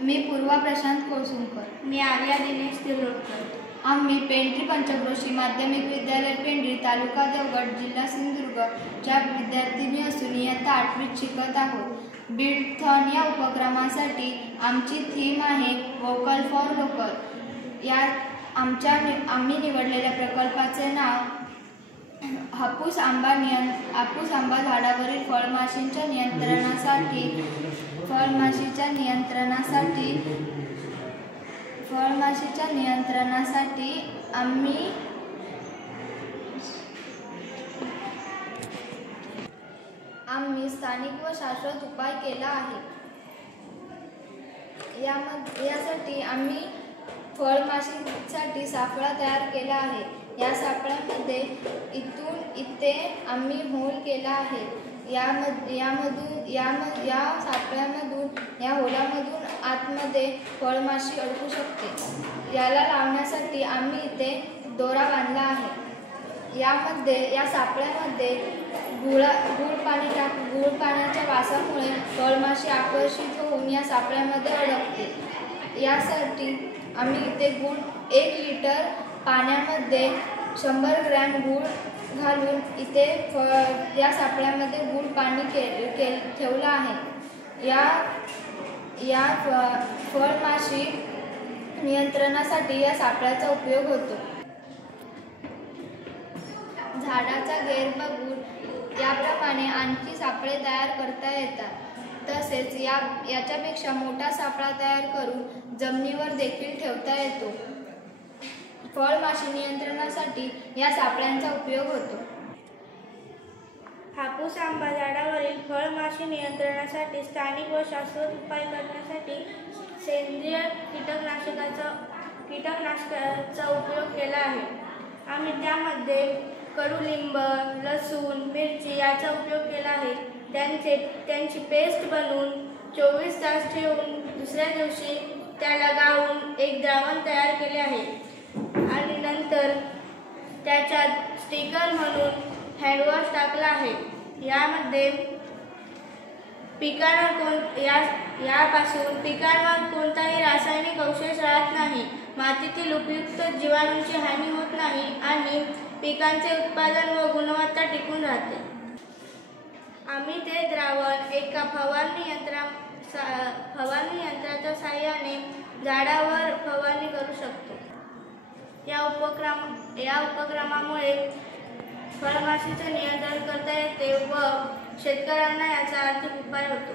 मी पूर्वा प्रशांत कोळसुंकर। मी आर्या दिनेश तिरोडकर। आम्ही पेंढरी पंचक्रोशी माध्यमिक विद्यालय पेंढरी, तालुका देवगड, जिल्हा सिंधुदुर्ग च्या विद्यार्थिनी असून इयत्ता 8वीत शिकत आहोत। बीडथॉन या उपक्रमासाठी आमची थीम आहे व्होकल फॉर लोकल। यात आम्ही निवडलेल्या प्रकल्पाचे नाव हापूस आंबा झाडावरील फळमाशीच्या नियंत्रणासाठी आम्ही स्थानिक व शाश्वत उपाय केला आहे। यासाठी आम्ही फळमाशीसाठी सापळा तयार केला आहे। या सापळ्यामध्ये इथून इथे आम्ही होल केला आहे। या होलामधून आतमध्ये फळमाशी अडकू शकते। याला लावण्यासाठी आम्ही इथे दोरा बांधला आहे। या सापळ्यामध्ये गुळ पाण्याच्या वासामुळे फळमाशी आकर्षित होऊन या सापळ्यामध्ये अडकते। यासाठी आम्ही इथे 1 लिटर पाण्यामध्ये 100 ग्रॅम गूळ घालून इथे या सापळ्यामध्ये गूळ पाणी ठेवलं आहे। या फळमाशी नियंत्रणासाठी या सापळ्याचा उपयोग होतो। झाडाचा घेर बघून याप्रमाणे आणखी सापळे तयार करता येतात। तसेच याच्यापेक्षा मोठा सापळा तयार करून जमिनीवर देखील ठेवता येतो। फळमाशी नियंत्रणासाठी या सापळ्यांचा उपयोग होतो। हापूस आंबा झाडावरील फळमाशी नियंत्रणासाठी स्थानिक व शाश्वत उपाय करण्यासाठी सेंद्रिय कीटकनाशकाचा उपयोग केला आहे। आम्ही त्यामध्ये कडुलिंब, लसूण, मिरची याचा उपयोग केला आहे। त्यांची पेस्ट बनवून 24 तास ठेवून दुसऱ्या दिवशी त्याला गाळून एक द्रावण तयार केले आहे आणि नंतर त्याच्यात स्टिकर म्हणून हँडवॉश टाकला आहे। यामध्ये यापासून पिकांवर कोणताही रासायनिक अवशेष राहत नाही, मातीतील उपयुक्त जीवाणूंची हानी होत नाही आणि पिकांचे उत्पादन व गुणवत्ता टिकून राहते। आम्ही ते द्रावण एका फवारणी यंत्राच्या साहाय्याने झाडावर फवारणी करू शकतो। या उपक्रमामुळे फळमाशीचे नियंत्रण करता येते व शेतकऱ्यांना याचा आर्थिक उपाय होतो।